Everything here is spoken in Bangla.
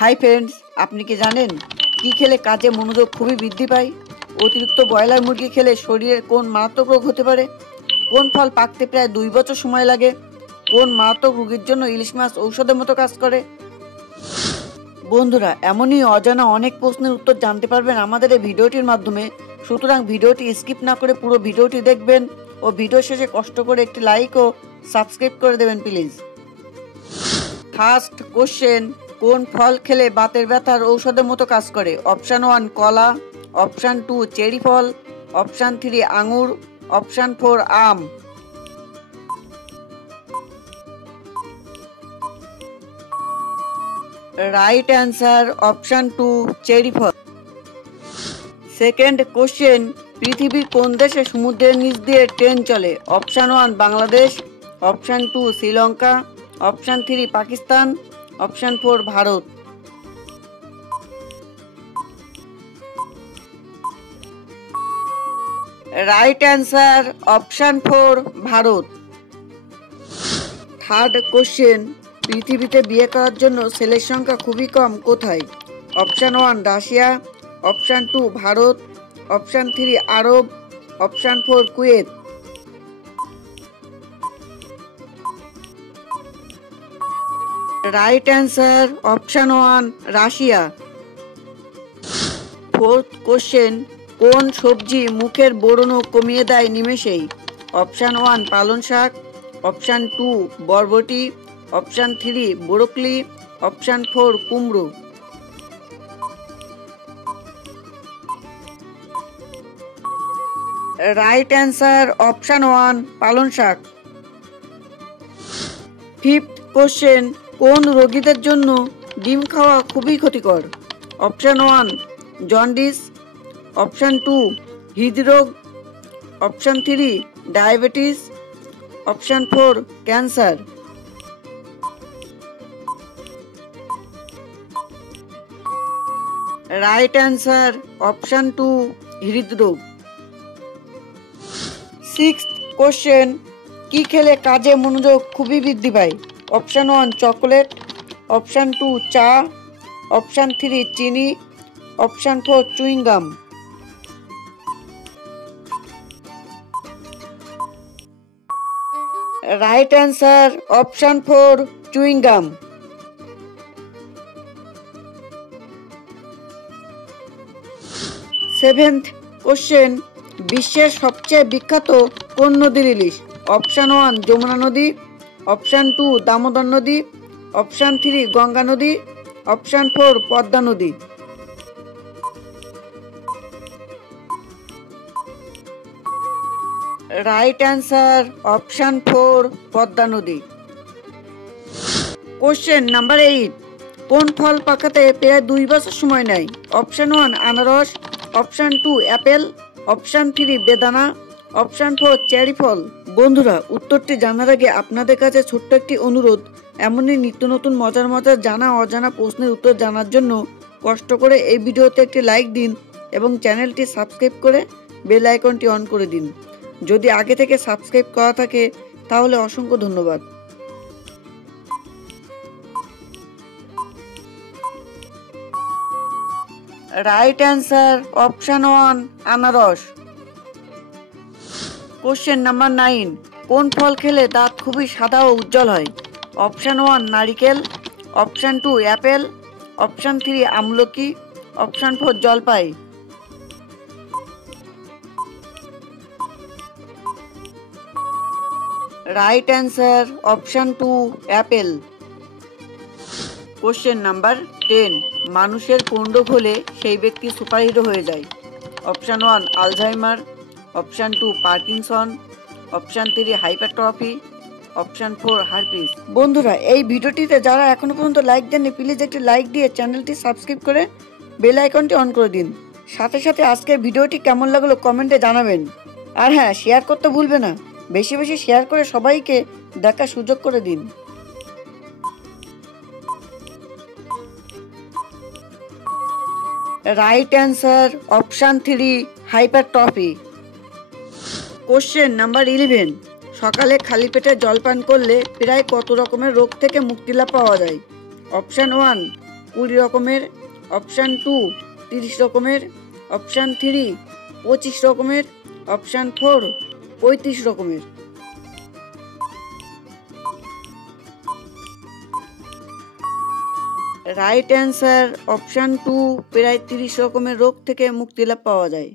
হাই ফ্রেন্ডস, আপনি কি জানেন কি খেলে কাজে মনোযোগ খুবই বৃদ্ধি পায়? অতিরিক্ত ব্রয়লার মুরগি খেলে শরীরের কোন মারাত্মক রোগ হতে পারে? কোন ফল পাকতে প্রায় 2 বছর সময় লাগে? কোন মারাত্মক রোগের জন্য ইলিশ মাছ ঔষধের মতো কাজ করে? বন্ধুরা, এমনই অজানা অনেক প্রশ্নের উত্তর জানতে পারবেন আমাদের এই ভিডিওটির মাধ্যমে। সুতরাং ভিডিওটি স্কিপ না করে পুরো ভিডিওটি দেখবেন ও ভিডিও শেষে কষ্ট করে একটি লাইক ও সাবস্ক্রাইব করে দেবেন প্লিজ। ফার্স্ট কোশ্চেন, কোন ফল খেলে বাতের ব্যথার ঔষধের মতো কাজ করে? অপশান 1 কলা, অপশান 2 চেরি ফল, অপশান 3 আঙুর, অপশান 4 আম। রাইট অ্যান্সার অপশান 2 চেরি ফল। সেকেন্ড কোশ্চেন, পৃথিবীর কোন দেশে সমুদ্রের নিচ দিয়ে ট্রেন চলে? Option 1 Bangladesh, option 2 Sri Lanka, option 3 Pakistan, option 4 Bharat. Right answer option 4 Bharat. Third question, পৃথিবীতে বিয়ে করার জন্য ছেলের সংখ্যা খুবই কম কোথায়? Option 1 Russia, option 2 Bharat, option 3 আরব, option 4 Kuwait. Right answer option 1 Russia. Fourth question, কোন সবজি মুখের ব্রণ কমিয়ে দেয় নিমেষেই? অপশান 1 পালং শাক, অপশান 2 বরবটি, অপশান 3 ব্রোকলি, অপশান 4 কুমড়ো। রাইট অ্যান্সার অপশান 1 পালং শাক। ফিফথ কোশ্চেন, কোন রোগীদের জন্য ডিম খাওয়া খুবই ক্ষতিকর? অপশান 1 জন্ডিস, অপশান 2 হৃদরোগ, option 3 diabetes, option 4 cancer. Right answer option 2 হৃদরোগ। সিক্সথ কোশ্চেন, কি খেলে কাজে মনোযোগ খুবই বৃদ্ধি পায়? অপশান 1 চকোলেট, অপশান 2 চা, অপশান 3 চিনি, option 4 chewing gum. Right answer option 4 chewing gum. Seventh question, বিশ্বের সবচেয়ে বিখ্যাত কোন নদীর ইলিশ? অপশান 1 যমুনা নদী, অপশান 2 দামোদর নদী, অপশান 3 গঙ্গা নদী, অপশান 4 পদ্মা নদী। রাইট অ্যান্সার অপশান 4 পদ্মা নদী। কোশ্চেন নাম্বার 8, কোন ফল পাকাতে প্রায় 2 বছর সময় নেয়? অপশান 1 আনারস, অপশান 2 অ্যাপেল, অপশান 3 বেদানা, অপশান 4 চেরি ফল। বন্ধুরা, উত্তরটি জানার আগে আপনাদের কাছে ছোট্ট একটি অনুরোধ, এমনই নিত্য নতুন মজার মজার জানা অজানা প্রশ্নের উত্তর জানার জন্য কষ্ট করে এই ভিডিওতে একটি লাইক দিন এবং চ্যানেলটি সাবস্ক্রাইব করে বেল আইকনটি অন করে দিন। যদি আগে থেকে সাবস্ক্রাইব করা থাকে তাহলে অসংখ্য ধন্যবাদ। রাইট অ্যান্সার অপশান 1 আনারস। কোশ্চেন নাম্বার 9, কোন ফল খেলে দাঁত খুবই সাদা ও উজ্জ্বল হয়? অপশান 1 নারিকেল, অপশান 2 অ্যাপেল, অপশান 3 আমলকি, অপশান 4 জলপাই। Right answer option 2 Apple. Question number 10, মানুষের কোন রোগ হলে সেই ব্যক্তি সুপারহিরো হয়ে যায়? Option 1 Alzheimer, option 2 Parkinson, option 3 hypertrophy, option 4 herpes. বন্ধুরা, এই ভিডিওটিতে যারা এখনো পর্যন্ত লাইক দেননি প্লিজ একটি লাইক দিয়ে চ্যানেলটি সাবস্ক্রাইব করে বেল আইকনটি অন করে দিন। সাথে সাথে আজকের ভিডিওটি কেমন লাগলো কমেন্টে জানাবেন। আর হ্যাঁ, শেয়ার করতে ভুলবে না। বেশি বেশি শেয়ার করে সবাইকে দেখার সুযোগ করে দিন। Right answer option 3 hypertrophy. Question number 11, সকালে খালি পেটে জল পান করলে প্রায় কত রকমের রোগ থেকে মুক্তি লাভ পাওয়া যায়? অপশান 1 20 রকমের, অপশান 2 30 রকমের, অপশান 3 25 রকমের, অপশান 4 35 রকমের। রাইট অ্যান্সার অপশান 2, প্রায় 30 রকমের রোগ থেকে মুক্তি লাভ পাওয়া যায়।